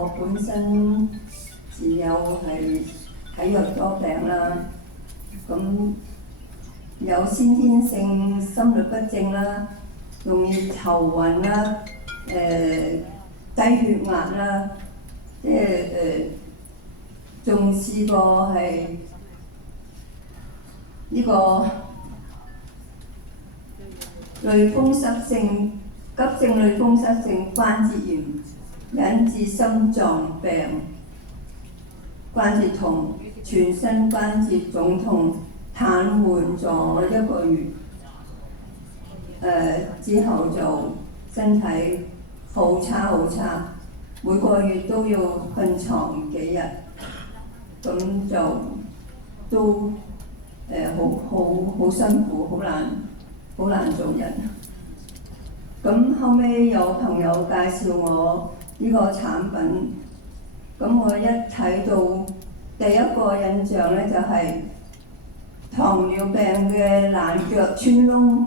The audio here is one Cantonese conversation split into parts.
我本身自幼係體弱多病啦，咁有先天性心律不正啦，容易頭暈啦，低血壓啦，仲試過係呢個類風濕性急性類風濕性關節炎，引致心臟病、關節痛、全身關節腫痛、癱瘓咗1個月。之後就身體好差，每個月都要瞓床幾日，咁就都好辛苦，好難做人。咁後尾有朋友介紹我呢個產品，咁我一睇到第一個印象咧就係糖尿病嘅爛腳穿窿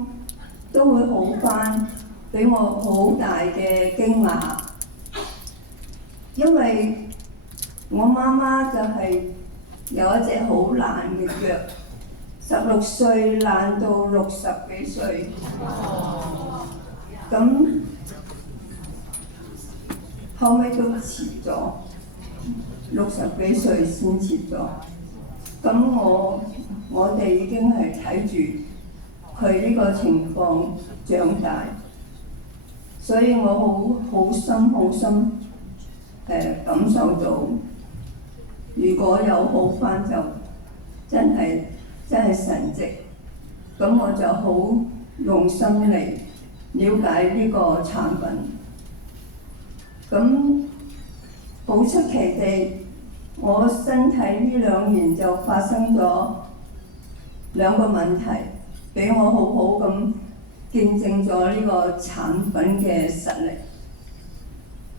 都會好返，俾我好大嘅驚訝。因為我媽媽就係有一隻好爛嘅腳，16歲爛到60幾歲。咁後尾都遲咗，60幾歲先遲咗。咁我哋已經係睇住佢呢個情況長大，所以我好深感受到，如果有好返就真係神蹟。咁我就好用心嚟了解呢個產品。咁好出奇地，我身體呢2年就發生咗2個問題，俾我好咁見證咗呢個產品嘅實力。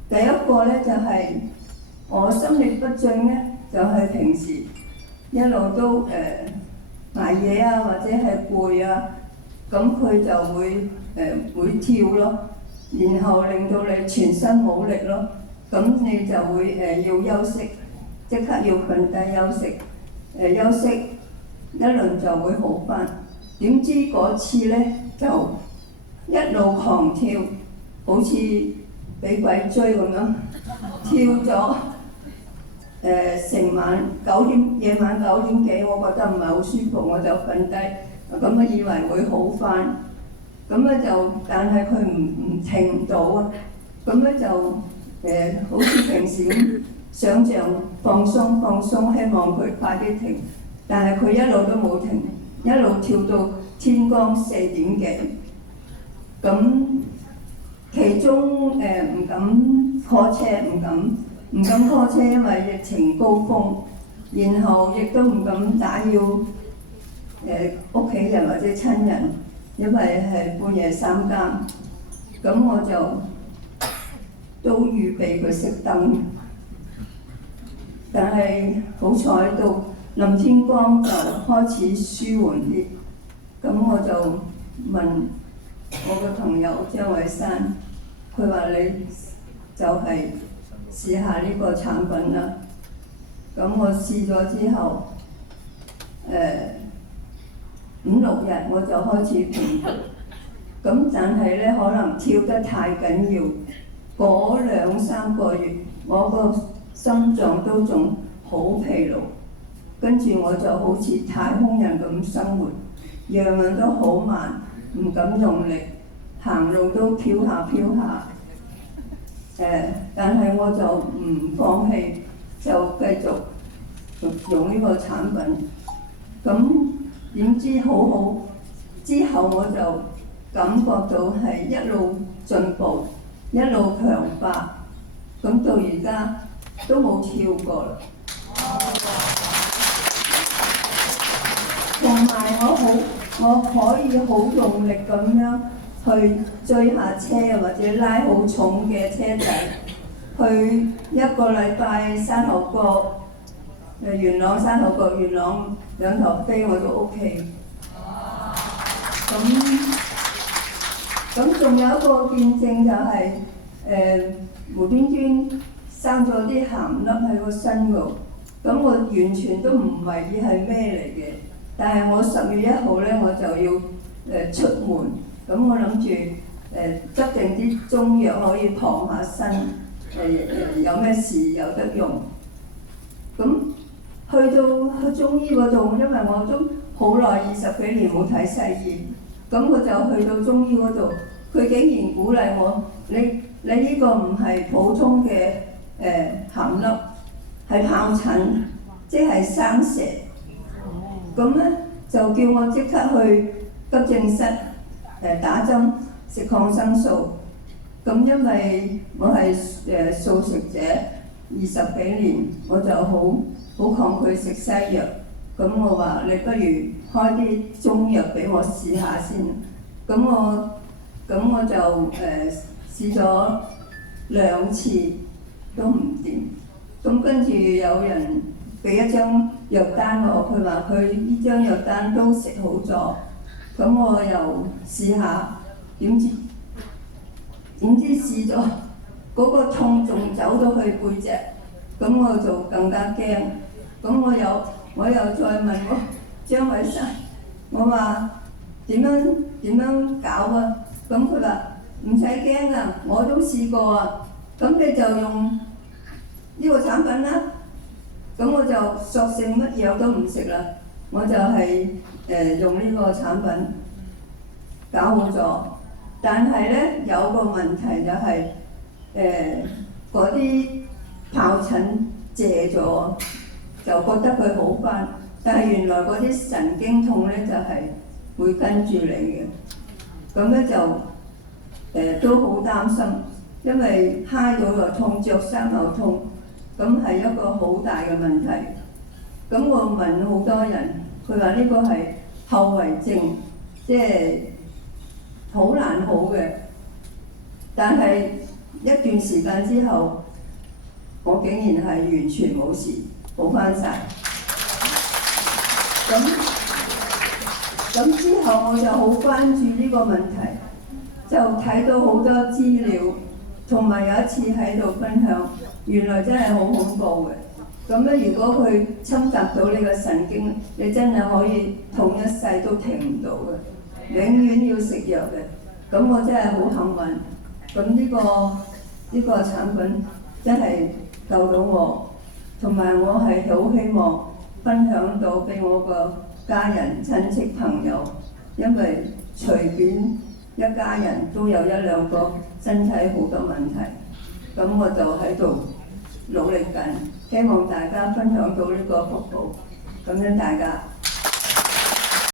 第一個咧就係我心律不正咧，就係平時一路都捱夜啊，或者係攰啊，咁佢就會跳咯，然後令到你全身冇力咯，咁你就會要休息，即刻要瞓低休息，休息一輪就會好返。點知嗰次咧就一路狂跳，好似俾鬼追咁樣，跳咗成晚夜晚9點幾，我覺得唔係好舒服，我就瞓低，咁啊以為會好返，咁咧就但係佢唔停唔到啊，咁咧就好似平時咁想像放鬆，希望佢快啲停，但係佢一路都冇停，一路跳到天光4點幾。咁其中唔敢 call 車，唔敢 call 車，因為疫情高峰，然後亦都唔敢打擾屋企人或者親人，因為係半夜3更。咁我就都預備佢熄燈，但係好彩到臨天光就開始舒緩啲。咁我就問我嘅朋友張偉山，佢話你就係試下呢個產品啦。咁我試咗之後5-6日我就開始平復。咁但係咧可能跳得太緊要，嗰2-3個月我個心臟都仲好疲勞，跟住我就好似太空人咁生活，樣樣都好慢，唔敢用力，行路都飄下。但係我就唔放棄，就繼續用呢個產品。咁點知好之後我就感覺到係一路進步，一路強化，咁到而家都冇跳過啦。同埋我可以好用力咁樣去追下車或者拉好重嘅車仔，去1個禮拜山頭角、元朗山頭角、元朗2頭飛我都 OK。咁仲有一個見證就係無端端生咗啲鹹粒喺個身度，咁我完全都唔為意係咩嚟嘅。但係我10月1號咧，我就要出門，咁我諗住執定啲中藥可以傍下身，有咩事有得用。咁去到中醫嗰度，因為我都好耐20幾年冇睇西醫，咁我就去到中醫嗰度，佢竟然鼓勵我，你呢個唔係普通嘅鹹粒，係疱疹，即係生蛇。咁咧就叫我即刻去急症室打針食抗生素。咁因為我係素食者20幾年，我就好抗拒食西藥。咁我話你不如開啲中藥俾我試下先。咁我就試咗2次都唔掂。咁跟住有人俾一張藥單我，佢話佢呢張藥單都食好咗。咁我又試下，點知試咗嗰個痛仲走到去背脊，咁我就更加驚。咁我又再問我張偉生，我話點樣搞啊？咁佢話唔使驚啊，我都試過啊。咁你就用呢個產品啦。咁我就索性乜藥都唔食啦，我就係用呢個產品搞好咗。但係咧有個問題就係嗰啲疱疹謝咗，就覺得佢好返，但係原來嗰啲神經痛咧就係會跟住你嘅。咁咧就都好擔心，因為揩到又痛，着衫又痛，咁係一個好大嘅問題。咁我問好多人，佢話呢個係後遺症，即係好難好嘅。但係一段時間之後，我竟然係完全冇事，好返晒。咁之後我就好關注呢個問題，就睇到好多資料，同埋有一次喺度分享，原來真係好恐怖嘅。咁咧，如果佢侵襲到你個神經，你真係可以痛一世都停唔到嘅，永遠要食藥嘅。咁我真係好幸運。咁呢個產品真係救到我，同埋我係好希望分享到俾我個家人、親戚、朋友，因為隨便一家人都有1、2個身體好多問題，咁我就喺度努力緊，希望大家分享到呢個福報，咁樣大家。